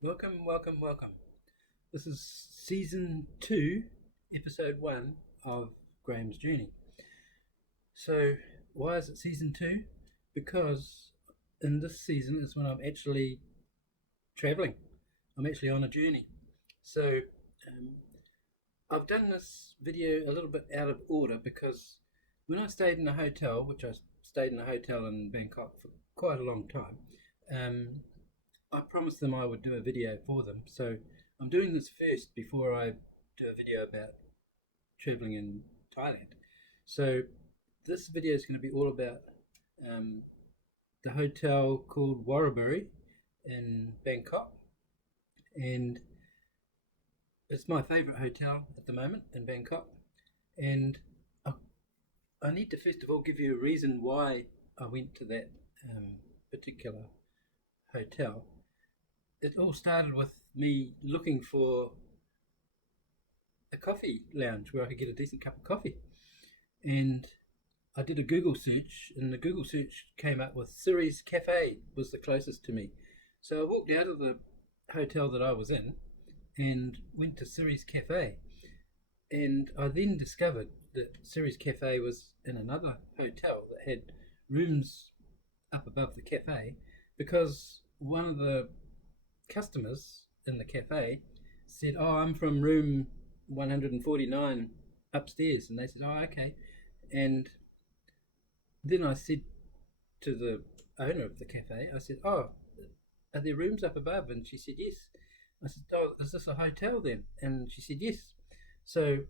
Welcome, welcome, welcome. This is season 2, episode 1 of Graham's Journey. So, why is it season 2? Because in this season is when I'm actually traveling. I'm actually on a journey. So, um, I've done this video a little bit out of order because when I stayed in a hotel, which I stayed in a hotel in Bangkok for quite a long time, um, I promised them I would do a video for them. So I'm doing this first before I do a video about traveling in Thailand. So this video is going to be all about um, the hotel called Woraburi in Bangkok, and it's my favorite hotel at the moment in Bangkok. And I, I need to first of all give you a reason why I went to that particular hotel. It all started with me looking for a coffee lounge where I could get a decent cup of coffee. And I did a Google search, and the Google search came up with Siri's Cafe was the closest to me. So I walked out of the hotel that I was in and went to Siri's Cafe. And I then discovered that Siri's Cafe was in another hotel that had rooms up above the cafe because one of the customers in the cafe said, "Oh, I'm from room 149 upstairs," and they said, "Oh, okay." And then I said to the owner of the cafe, I said, "Oh, are there rooms up above?" And she said, "Yes." I said, "Oh, is this a hotel then?" And she said, "Yes." So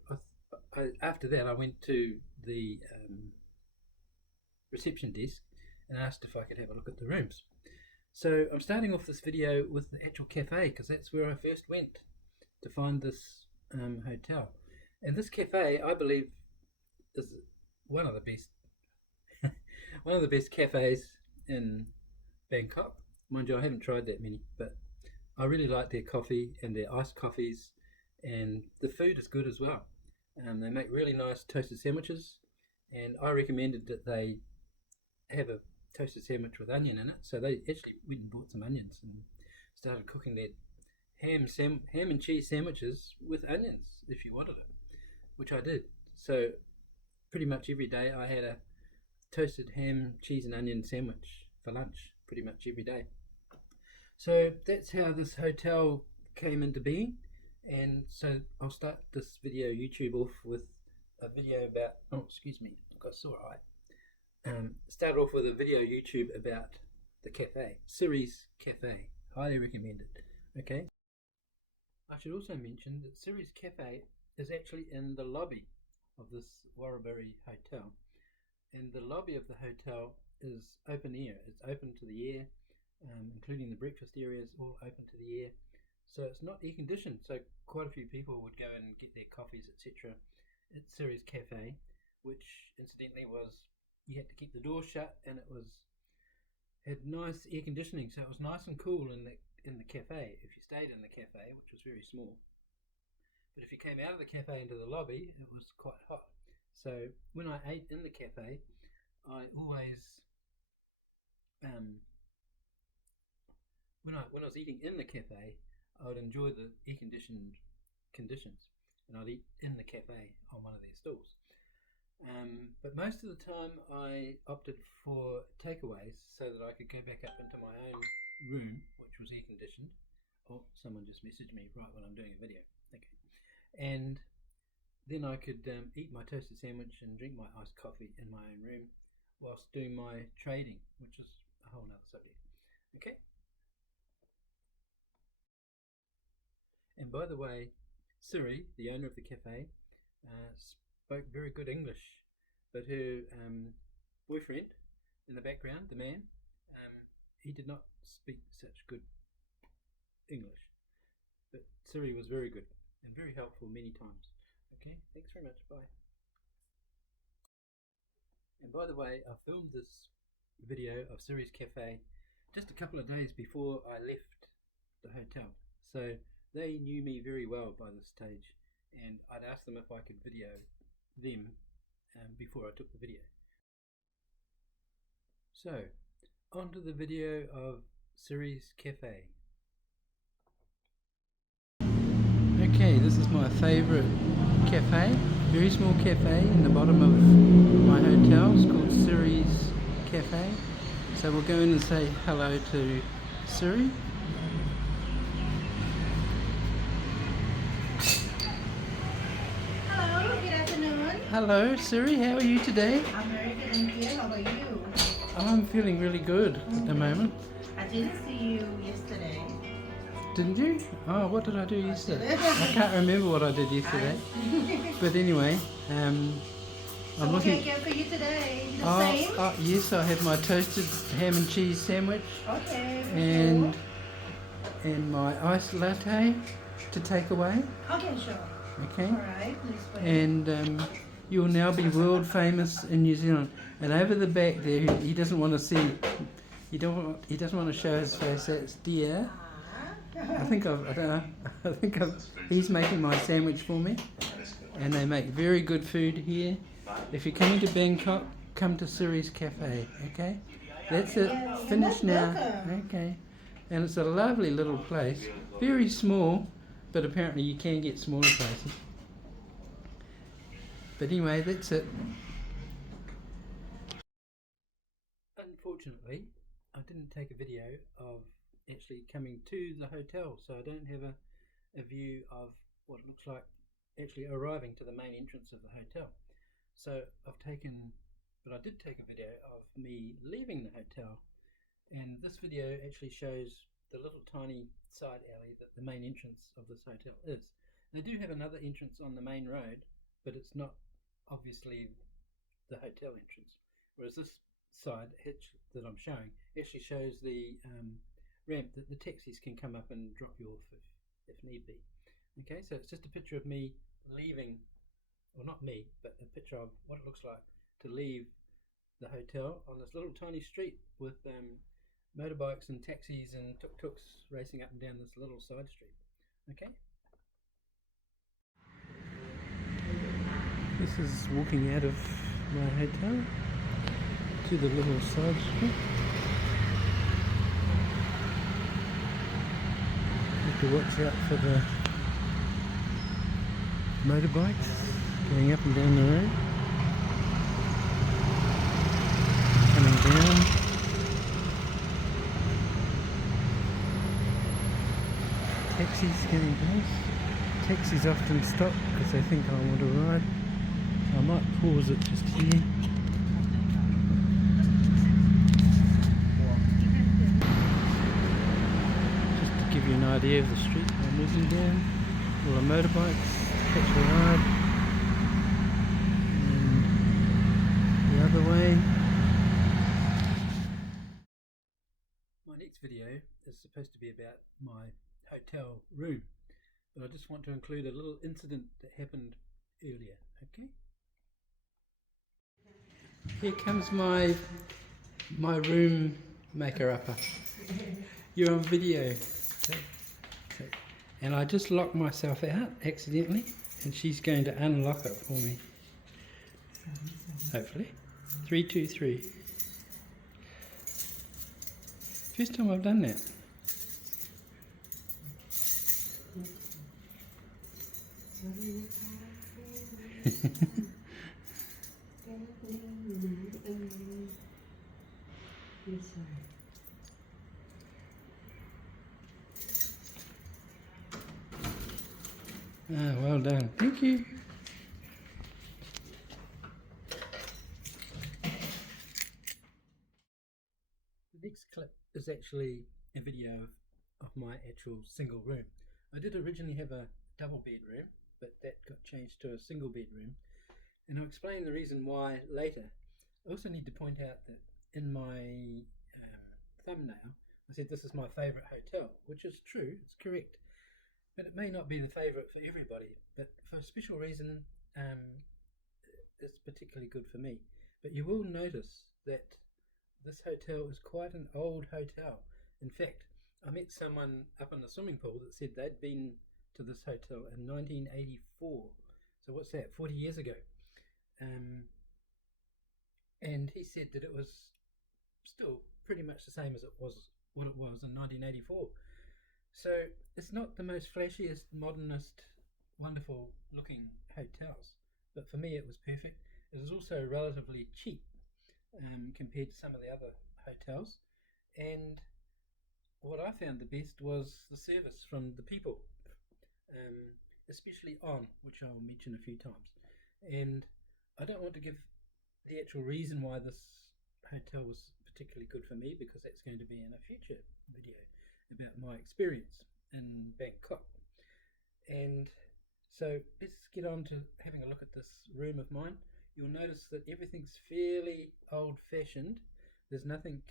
after that, I went to the reception desk and asked if I could have a look at the rooms. So I'm starting off this video with the actual cafe because that's where I first went to find this hotel. And this cafe, I believe, is one of the best one of the best cafes in Bangkok. Mind you, I haven't tried that many, but I really like their coffee and their iced coffees, and the food is good as well. They make really nice toasted sandwiches, and I recommended that they have a toasted sandwich with onion in it. So they actually went and bought some onions and started cooking their ham and cheese sandwiches with onions if you wanted it, which I did. So pretty much every day I had a toasted ham, cheese, and onion sandwich for lunch pretty much every day. So that's how this hotel came into being. And so I'll start this video YouTube off with a video about, oh, excuse me, I've got a sore eye. Start off with a video YouTube about the cafe, Siri's Cafe. Highly recommend it. Okay. I should also mention that Siri's Cafe is actually in the lobby of this Woraburi hotel, and the lobby of the hotel is open air. It's open to the air, including the breakfast areas, all open to the air. So it's not air conditioned. So quite a few people would go and get their coffees, etc. at Siri's Cafe, which incidentally was you had to keep the door shut, and it was had nice air conditioning, so it was nice and cool in the cafe if you stayed in the cafe, which was very small. But if you came out of the cafe into the lobby, it was quite hot. So when I ate in the cafe, I always when I was eating in the cafe, I would enjoy the air conditioned conditions, and I'd eat in the cafe on one of their stalls. But most of the time, I opted for takeaways so that I could go back up into my own room, which was air conditioned. Oh, someone just messaged me right when I'm doing a video. Okay, and then I could eat my toasted sandwich and drink my iced coffee in my own room whilst doing my trading, which is a whole other subject. Okay. And by the way, Siri, the owner of the cafe, spoke very good English, but her boyfriend in the background, the man, he did not speak such good English. But Siri was very good and very helpful many times. Okay, thanks very much. Bye. And by the way, I filmed this video of Siri's Cafe just a couple of days before I left the hotel. So they knew me very well by this stage, and I'd asked them if I could video them before I took the video. So, onto the video of Siri's Cafe. my favourite cafe, very small cafe in the bottom of my hotel. It's called Siri's Cafe. So we'll go in and say hello to Siri. Hello, good afternoon. Hello Siri, how are you today? I'm very good, thank you. How about you? I'm feeling really good at the moment. I didn't see you yesterday. Didn't you? Oh, what did I do yesterday? I can't remember what I did yesterday. But anyway, I'm What looking. can I get for you today? The Oh, same? yes, I have my toasted ham and cheese sandwich Okay. and my iced latte to take away. Sure. Okay, sure. Okay. Alright, please wait. And you'll now be world famous in New Zealand. And over the back there, he doesn't want to see. He doesn't want to show his face. That's dear. I think he's making my sandwich for me, and they make very good food here. If you're coming to Bangkok, come to Siri's Cafe, okay? That's it, finished now, okay? And it's a lovely little place, very small, but apparently you can get smaller places. But anyway, that's it. Unfortunately, I didn't take a video of actually coming to the hotel, so I don't have a view of what it looks like actually arriving to the main entrance of the hotel. So but I did take a video of me leaving the hotel, and this video actually shows the little tiny side alley that the main entrance of this hotel is. They do have another entrance on the main road, but it's not obviously the hotel entrance, whereas this side hitch that I'm showing actually shows the ramp that the taxis can come up and drop you off if need be. Okay, so it's just a picture of me leaving, well not me, but a picture of what it looks like to leave the hotel on this little tiny street with motorbikes and taxis and tuk-tuks racing up and down this little side street. Okay. This is walking out of my hotel to the little side street. Have to watch out for the motorbikes going up and down the road. Coming down. Taxis getting past. Taxis often stop because they think I want to ride. I might pause it just here. Just to give you an idea of the street I'm moving down. All the motorbikes, catch a ride. And the other way. My next video is supposed to be about my hotel room, but I just want to include a little incident that happened earlier, okay? Here comes my room maker-upper. You're on video. And I just locked myself out accidentally, and she's going to unlock it for me. Hopefully. 3, 2, 3. First time I've done that. Ah, well done. Thank you. The next clip is actually a video of my actual single room. I did originally have a double bedroom, but that got changed to a single bedroom, and I'll explain the reason why later. I also need to point out that in my thumbnail I said this is my favourite hotel, which is true, it's correct, but it may not be the favourite for everybody, but for a special reason it's particularly good for me. But you will notice that this hotel is quite an old hotel. In fact, I met someone up in the swimming pool that said they'd been to this hotel in 1984. So what's that, 40 years ago? And he said that it was still pretty much the same as it was what it was in 1984. So it's not the most flashiest, modernist wonderful looking hotels, but for me it was perfect. It was also relatively cheap compared to some of the other hotels, and what I found the best was the service from the people, um, especially on, which I'll mention a few times. And I don't want to give the actual reason why this hotel was particularly good for me, because that's going to be in a future video about my experience in Bangkok. And so let's get on to having a look at this room of mine. You'll notice that everything's fairly old-fashioned. There's nothing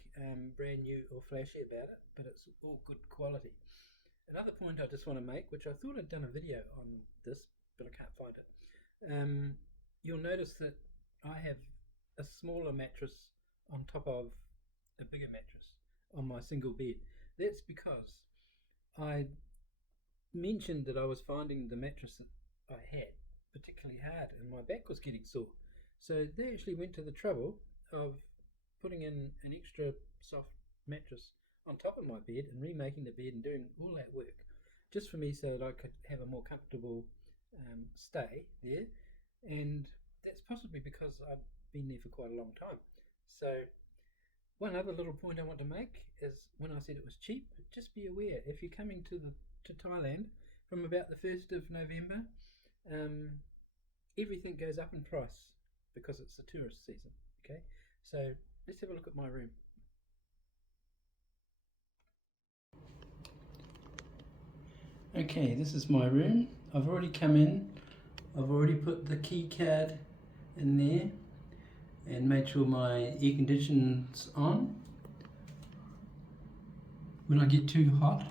brand new or flashy about it, but it's all good quality. Another point I just want to make, which I thought I'd done a video on this, but I can't find it. You'll notice that I have a smaller mattress on top of a bigger mattress on my single bed. That's because I mentioned that I was finding the mattress that I had particularly hard and my back was getting sore. So they actually went to the trouble of putting in an extra soft mattress on top of my bed and remaking the bed and doing all that work just for me so that I could have a more comfortable stay there. And that's possibly because I've been there for quite a long time. So one other little point I want to make is, when I said it was cheap, just be aware, if you're coming to Thailand from about the 1st of November, everything goes up in price because it's the tourist season. Okay, so let's have a look at my room. Okay, this is my room. I've already come in. I've already put the key card in there and made sure my air conditioning's on. When I get too hot,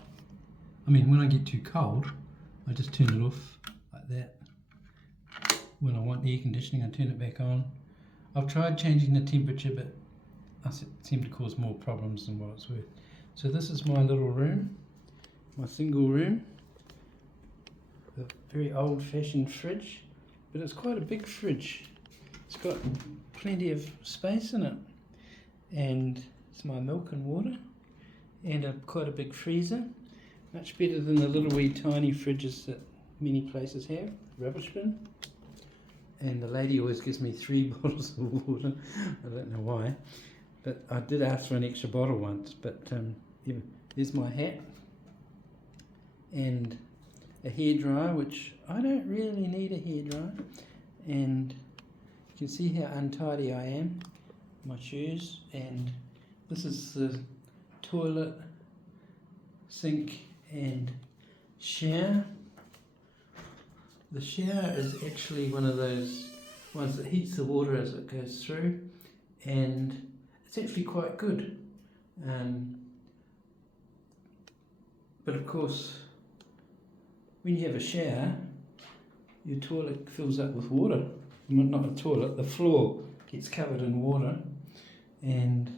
when I get too cold, I just turn it off like that. When I want air conditioning, I turn it back on. I've tried changing the temperature, but I seem to cause more problems than what it's worth. So this is my little room, my single room. A very old-fashioned fridge, but it's quite a big fridge. It's got plenty of space in it, and it's my milk and water, and quite a big freezer. Much better than the little wee tiny fridges that many places have. Rubbish bin. And the lady always gives me 3 bottles of water. I don't know why, but I did ask for an extra bottle once. But there's my hat and a hairdryer, which I don't really need a hairdryer. And you can see how untidy I am. My shoes, and this is the toilet, sink and shower. The shower is actually one of those ones that heats the water as it goes through, and it's actually quite good. But of course, when you have a shower, your toilet fills up with water. Not the toilet, the floor gets covered in water, and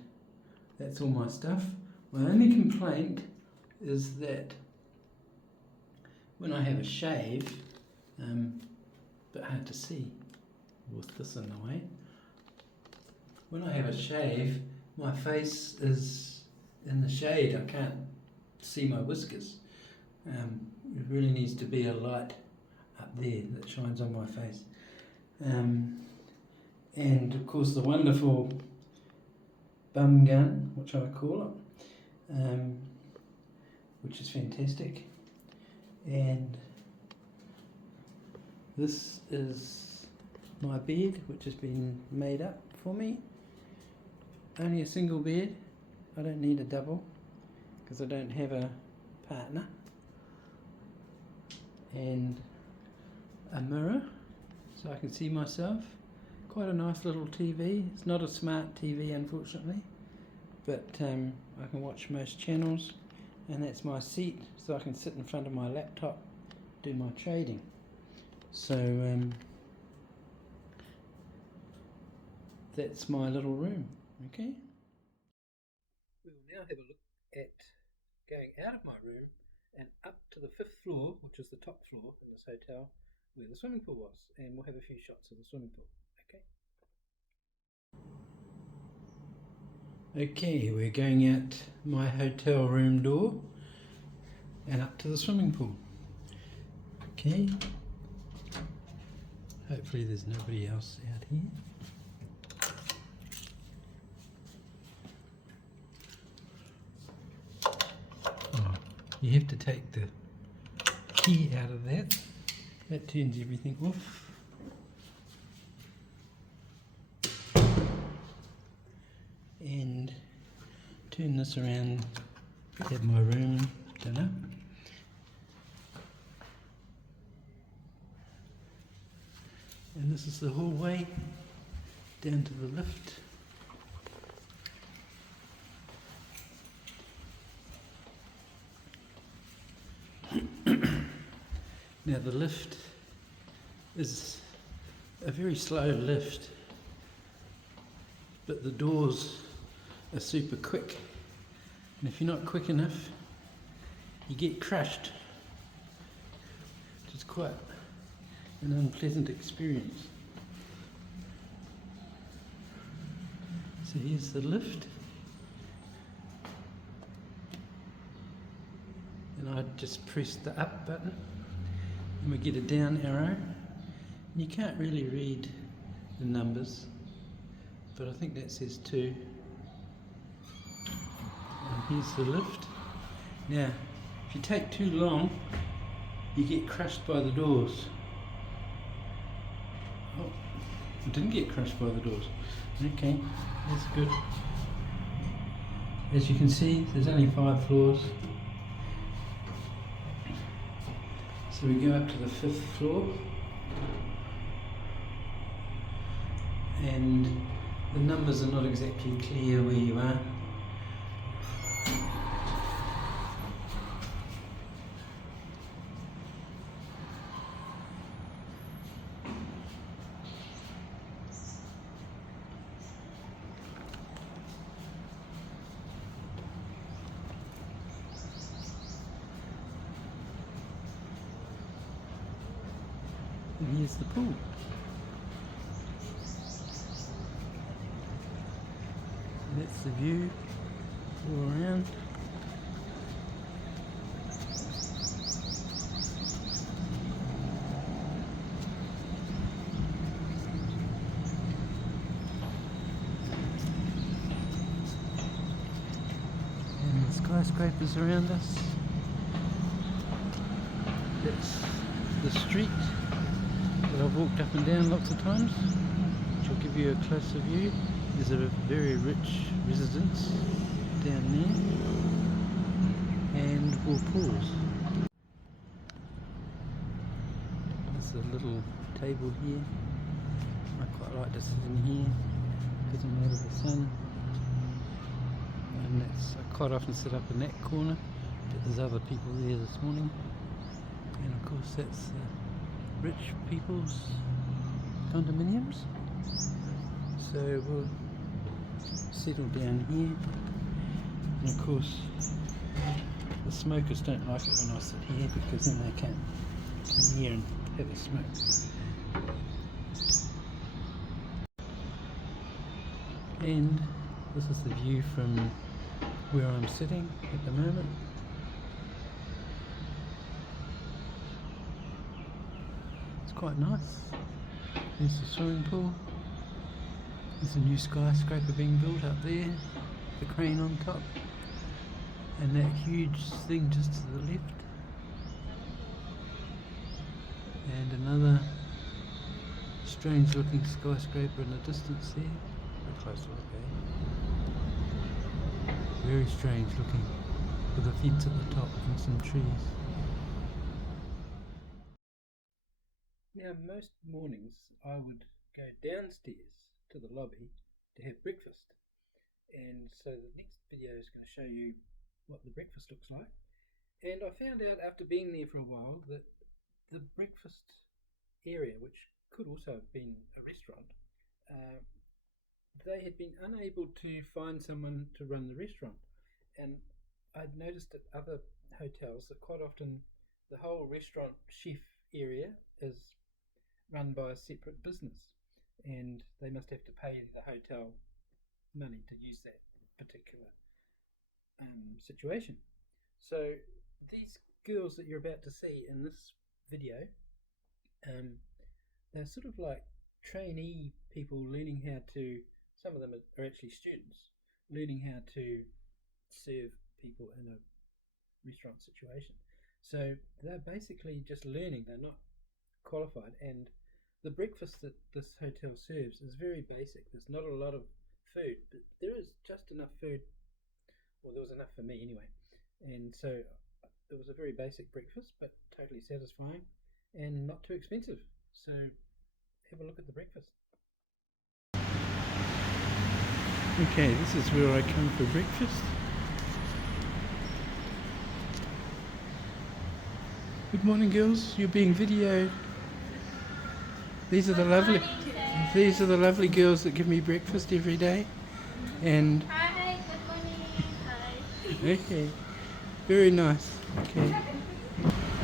that's all my stuff. My only complaint is that when I have a shave, bit hard to see with this in the way. When I have a shave, my face is in the shade. I can't see my whiskers. It really needs to be a light up there that shines on my face. And of course the wonderful bum gun, which I call it, which is fantastic. And this is my bed, which has been made up for me. Only a single bed. I don't need a double because I don't have a partner. And a mirror so I can see myself. Quite a nice little TV. It's not a smart TV, unfortunately, but I can watch most channels. And that's my seat, so I can sit in front of my laptop, do my trading. So that's my little room. Okay. We will now have a look at going out of my room and up to the 5th floor, which is the top floor in this hotel, where the swimming pool was, and we'll have a few shots of the swimming pool. Okay. Okay, we're going out my hotel room door and up to the swimming pool. Okay, Hopefully there's nobody else out here. Oh, you have to take the key out of that. That turns everything off. And turn this around, have my room done up. And this is the hallway down to the lift. Now the lift is a very slow lift, but the doors are super quick. And if you're not quick enough, you get crushed, which is quite an unpleasant experience. So here's the lift, and I just press the up button and we get a down arrow, and you can't really read the numbers, but I think that says 2. And here's the lift. Now if you take too long, you get crushed by the doors. Oh, I didn't get crushed by the doors. Okay, that's good. As you can see, there's only 5 floors. So we go up to the 5th floor. And the numbers are not exactly clear where you are. And here's the pool. And that's the view all around. And the skyscrapers around us. That's the street that I've walked up and down lots of times, which will give you a closer view. There's a very rich residence down there, and we'll pause. There's a little table here. I quite like to sit in here because I'm out of the sun, and I quite often sit up in that corner, but there's other people there this morning, and of course that's rich people's condominiums. So we'll settle down here, and of course the smokers don't like it when I sit here because then they can't come here and have a smoke. And this is the view from where I'm sitting at the moment. Quite nice. There's the swimming pool. There's a new skyscraper being built up there, the crane on top, and that huge thing just to the left, and another strange looking skyscraper in the distance there. A close look, eh? Very strange looking, with a fence at the top and some trees. Now, most mornings I would go downstairs to the lobby to have breakfast, and so the next video is going to show you what the breakfast looks like. And I found out after being there for a while that the breakfast area, which could also have been a restaurant, they had been unable to find someone to run the restaurant. And I'd noticed at other hotels that quite often the whole restaurant chef area is run by a separate business, and they must have to pay the hotel money to use that particular situation. So these girls that you're about to see in this video they're sort of like trainee people learning how to. Some of them are actually students learning how to serve people in a restaurant situation. So they're basically just learning. They're not qualified, and the breakfast that this hotel serves is very basic. There's not a lot of food, but there is just enough food. Well, there was enough for me anyway, and so it was a very basic breakfast, but totally satisfying and not too expensive. So have a look at the breakfast. Okay, this is where I come for breakfast. Good morning, girls. You're being videoed. These are the lovely girls that give me breakfast every day. And Hi, good morning. Hi. okay, very nice. Okay,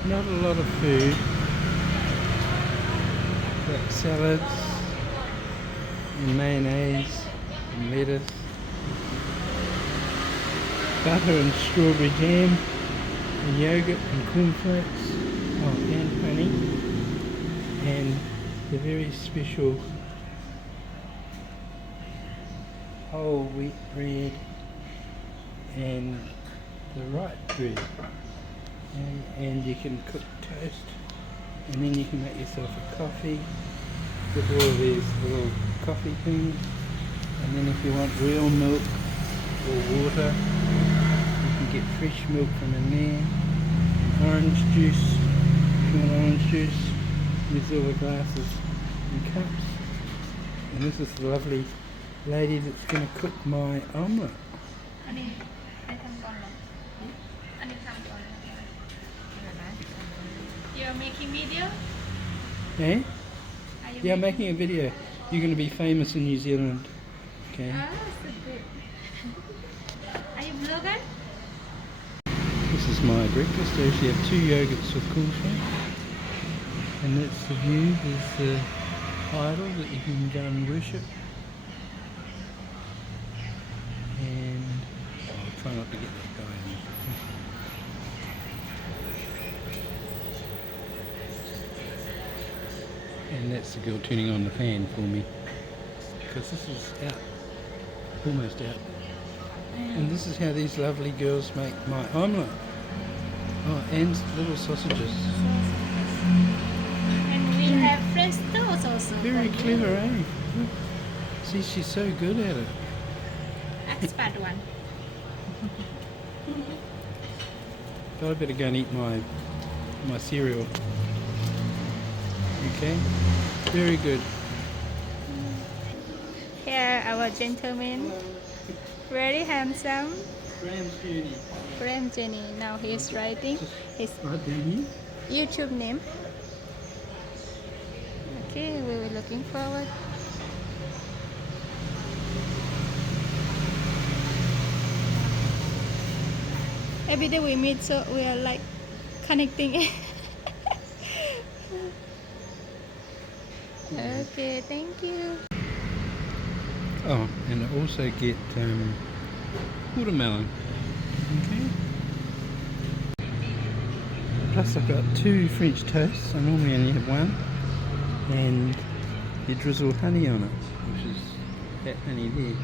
not a lot of food, but salads and mayonnaise and lettuce, butter and strawberry jam, and yogurt and cornflakes, and honey, and the very special whole wheat bread and the right bread. And you can cook toast, and then you can make yourself a coffee with all of these little coffee things. And then if you want real milk or water, you can get fresh milk from in there. Orange juice, if you want orange juice, use all the glasses and cups. And this is the lovely lady that's going to cook my omelette. You're making video? Eh? Are you Yeah, I'm making a video. You're going to be famous in New Zealand. Okay. Ah, so good. Are you vlogger? This is my breakfast. I actually have 2 yogurts with coolshake. And that's the view. There's the idol that you can go and worship. And I'll try not to get that guy in. And that's the girl turning on the fan for me. Because this is out. Almost out. And this is how these lovely girls make my omelette. Oh, and little sausages. And we have French toast also. Very clever, eh? Look. See, she's so good at it. Expert one. But I better go and eat my cereal. Okay? Very good. Here our gentleman. Very handsome. Graham's journey. Graham Jenny. Now he's writing his Right down here. YouTube name. Okay, we were looking forward. Every day we meet, so we are like connecting. Okay, thank you. Oh, and I also get watermelon. Okay. Plus I've got 2 French toasts. I normally only have 1. And you drizzle honey on it, which is that honey there.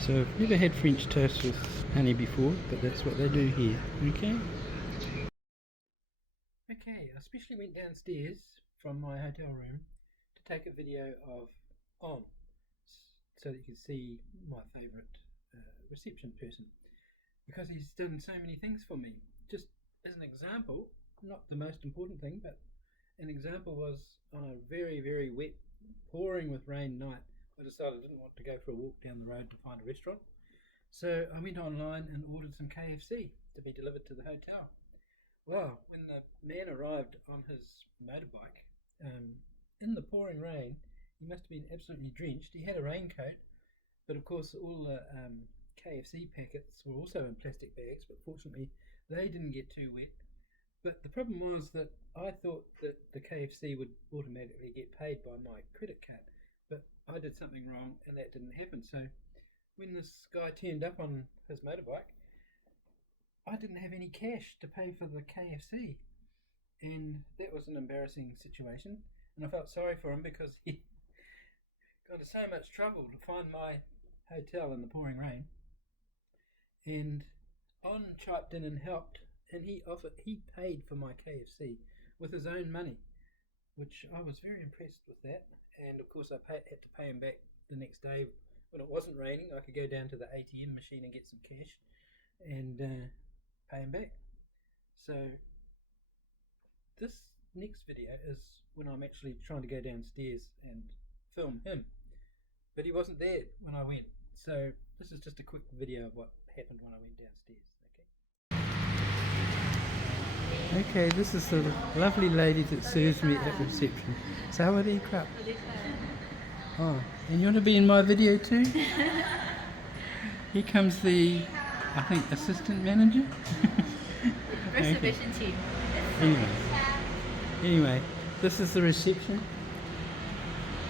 So I've never had French toast with honey before, but that's what they do here. Okay. Okay, I especially went downstairs from my hotel room to take a video of On, so that you can see my favourite reception person, because he's done so many things for me. Just as an example, not the most important thing, but an example was on a very, very wet, pouring with rain night, I decided I didn't want to go for a walk down the road to find a restaurant. So I went online and ordered some KFC to be delivered to the hotel. Well, when the man arrived on his motorbike, in the pouring rain, he must have been absolutely drenched. He had a raincoat, but of course all the KFC packets were also in plastic bags, but fortunately they didn't get too wet. But the problem was that I thought that the KFC would automatically get paid by my credit card, but I did something wrong and that didn't happen. So when this guy turned up on his motorbike, I didn't have any cash to pay for the KFC, and that was an embarrassing situation. and I felt sorry for him because he got into so much trouble to find my hotel in the pouring rain. And On chipped in and helped, and he paid for my KFC with his own money, which I was very impressed with that. And of course, I had to pay him back the next day when it wasn't raining. I could go down to the ATM machine and get some cash and pay him back. So this next video is when I'm actually trying to go downstairs and film him, but he wasn't there when I went. So this is just a quick video of what happened when I went downstairs. Okay, this is the lovely lady that serves me at reception. Sawadee krap. Oh, and you want to be in my video too? Here comes the, I think, assistant manager. Reservation team. Anyway, this is the reception,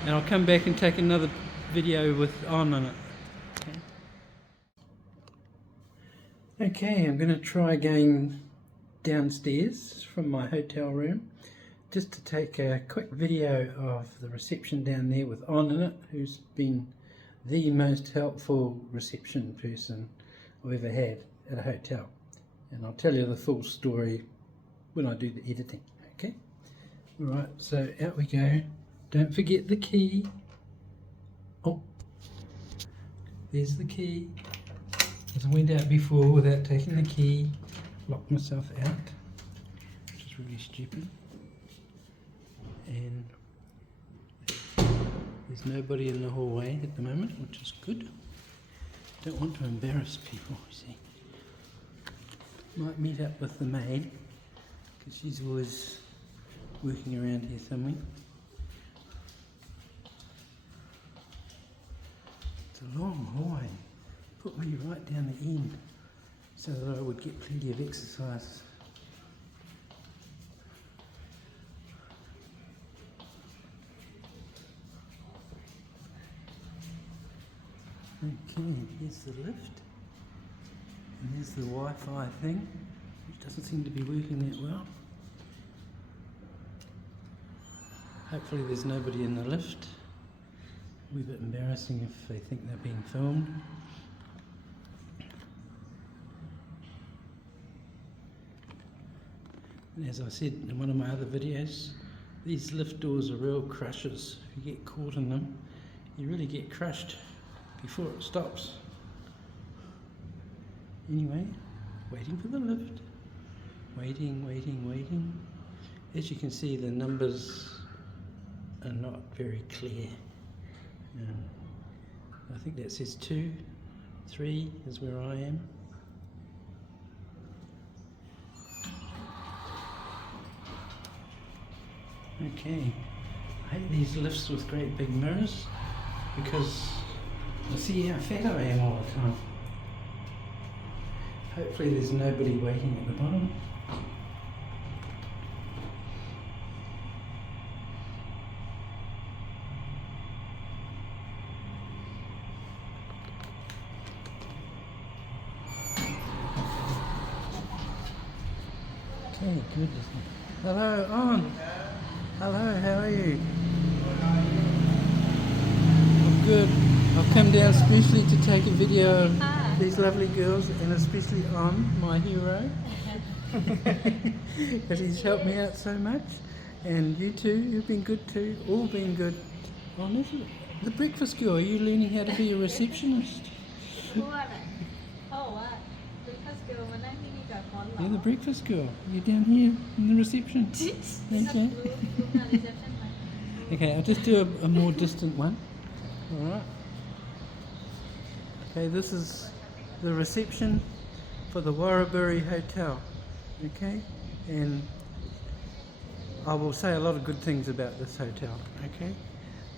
and I'll come back and take another video with on it. Okay, I'm going to try going downstairs from my hotel room just to take a quick video of the reception down there with On in it, who's been the most helpful reception person I've ever had at a hotel. And I'll tell you the full story when I do the editing. Okay? Alright, so out we go. Don't forget the key. Oh, there's the key. As I went out before without taking the key, locked myself out, which is really stupid. And there's nobody in the hallway at the moment, which is good. Don't want to embarrass people, you see. Might meet up with the maid, because she's always working around here somewhere. It's a long hallway. Put me right down the end so that I would get plenty of exercise. Okay, here's the lift, and there's the Wi-Fi thing, which doesn't seem to be working that well. Hopefully there's nobody in the lift. It'll be a bit embarrassing if they think they're being filmed. And as I said in one of my other videos, these lift doors are real crushers. If you get caught in them, you really get crushed before it stops. Anyway, waiting for the lift. Waiting, waiting, waiting. As you can see, the numbers are not very clear. I think that says 2, 3 is where I am. Okay, I hate these lifts with great big mirrors because I see how fat I am all the time. Hopefully there's nobody waiting at the bottom. Okay, good. Hello, On. Hello, how are you? I'm good. I've come down especially to take a video of these lovely girls, and especially On, my hero. Because he's helped me out so much. And you too, you've been good too. All been good. On, isn't it? The breakfast girl, are you learning how to be a receptionist? You're the breakfast girl. You're down here in the reception. Okay. Okay, I'll just do a more distant one. Alright. Okay, this is the reception for the Woraburi Hotel. Okay? And I will say a lot of good things about this hotel. Okay?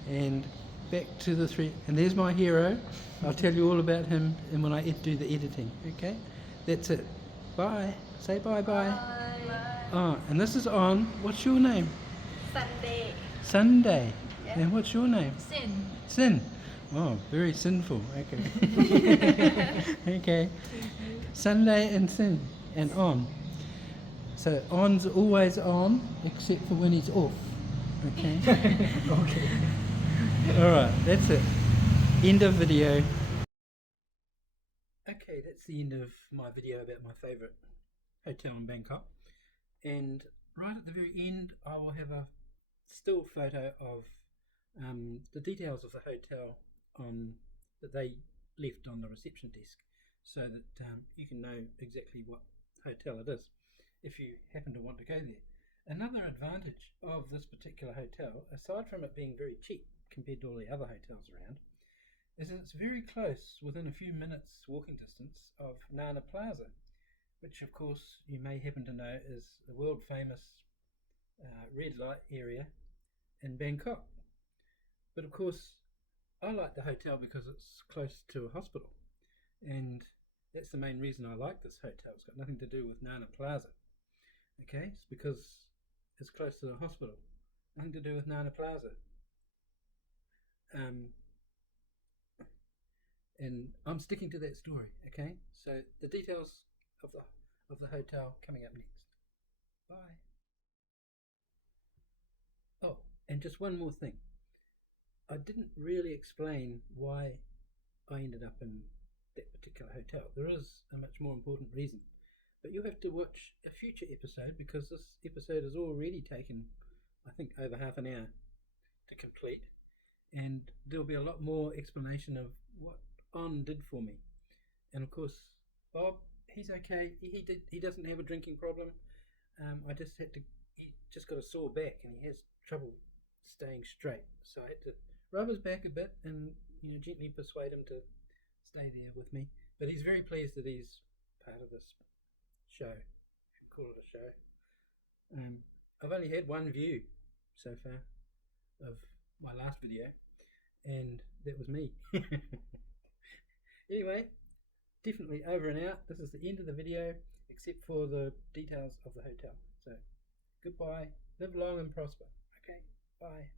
And back to the three. And there's my hero. I'll tell you all about him and when I do the editing. Okay? That's it. Bye. Say bye-bye. Bye. Oh, and this is On. What's your name? Sunday. Sunday. Yeah. And what's your name? Sin. Sin. Oh, very sinful. Okay. Okay. Sunday and Sin and On. So On's always on, except for when he's off. Okay. Okay. Alright, that's it. End of video. Okay, that's the end of my video about my favourite hotel in Bangkok. And right at the very end, I will have a still photo of the details of the hotel that they left on the reception desk, so that you can know exactly what hotel it is if you happen to want to go there. Another advantage of this particular hotel, aside from it being very cheap compared to all the other hotels around, is that it's very close, within a few minutes walking distance of Nana Plaza, which of course you may happen to know is the world famous red light area in Bangkok. But of course I like the hotel because it's close to a hospital, and that's the main reason I like this hotel. It's got nothing to do with Nana Plaza. Okay, it's because it's close to the hospital. Nothing to do with Nana Plaza. And I'm sticking to that story. Okay, so the details of the hotel coming up next. Bye. Oh, and just one more thing. I didn't really explain why I ended up in that particular hotel. There is a much more important reason, but you'll have to watch a future episode, because this episode has already taken, I think, over half an hour to complete, and there'll be a lot more explanation of what On did for me. And of course, Bob, he's okay. He doesn't have a drinking problem. He just got a sore back and he has trouble staying straight. So I had to rub his back a bit and gently persuade him to stay there with me. But he's very pleased that he's part of this show, if you call it a show. I've only had one view so far of my last video, and that was me. Anyway, definitely over and out. This is the end of the video, except for the details of the hotel. So, goodbye. Live long and prosper. Okay, bye.